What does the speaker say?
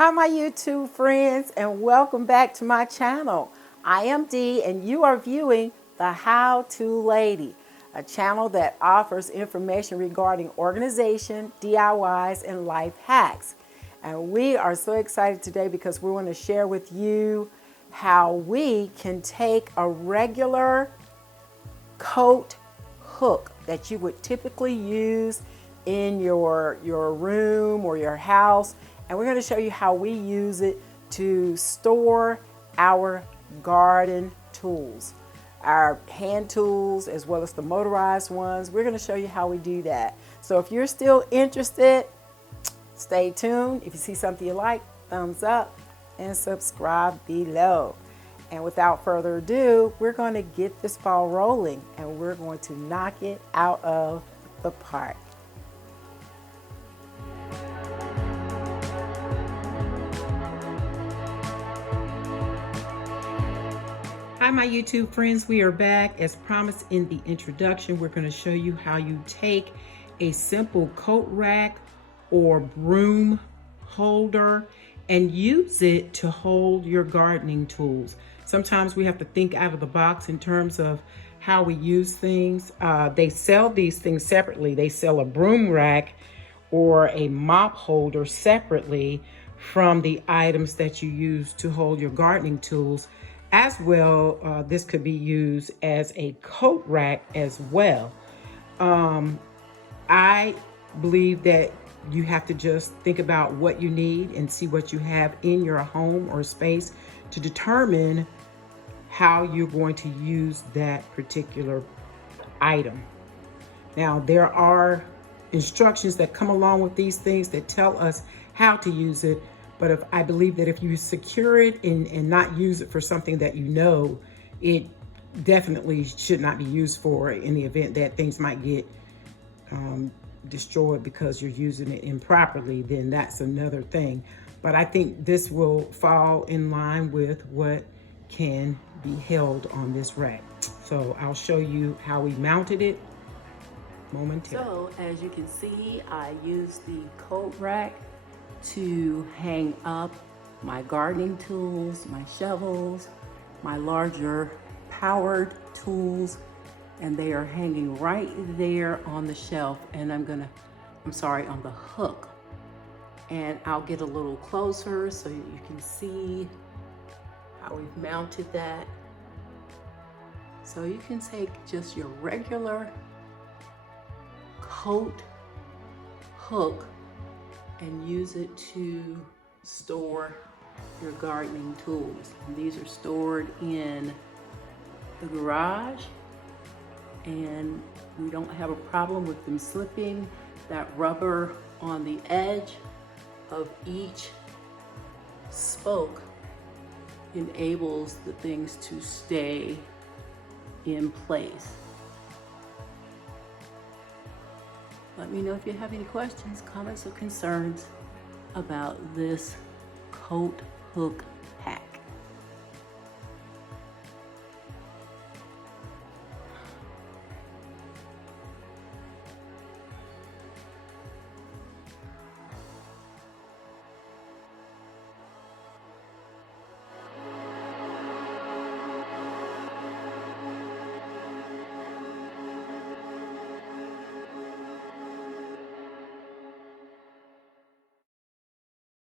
Hi my YouTube friends, and welcome back to my channel. I am Dee and you are viewing The How To Lady, a channel that offers information regarding organization, DIYs, and life hacks. And we are so excited today because we want to share with you how we can take a regular coat hook that you would typically use in your room or your house, and we're going to show you how we use it to store our garden tools, our hand tools as well as the motorized ones. We're going to show you how we do that. So if you're still interested, stay tuned. If you see something you like, thumbs up and subscribe below. And without further ado, we're going to get this ball rolling and we're going to knock it out of the park. Hi my YouTube friends, we are back. As promised in the introduction, we're going to show you how you take a simple coat rack or broom holder and use it to hold your gardening tools. Sometimes we have to think out of the box in terms of how we use things. They sell these things separately. They sell a broom rack or a mop holder separately from the items that you use to hold your gardening tools. As well, this could be used as a coat rack as well. I believe that you have to just think about what you need and see what you have in your home or space to determine how you're going to use that particular item. Now, there are instructions that come along with these things that tell us how to use it, but I believe that if you secure it and not use it for something that you know, it definitely should not be used for in the event that things might get destroyed because you're using it improperly, then that's another thing. But I think this will fall in line with what can be held on this rack. So I'll show you how we mounted it momentarily. So as you can see, I used the coat rack to hang up my gardening tools, my shovels, my larger powered tools, and they are hanging right there on the shelf, and on the hook. And I'll get a little closer so you can see how we've mounted that. So you can take just your regular coat hook and use it to store your gardening tools. And these are stored in the garage, and we don't have a problem with them slipping. That rubber on the edge of each spoke enables the things to stay in place. Let me know if you have any questions, comments, or concerns about this coat hook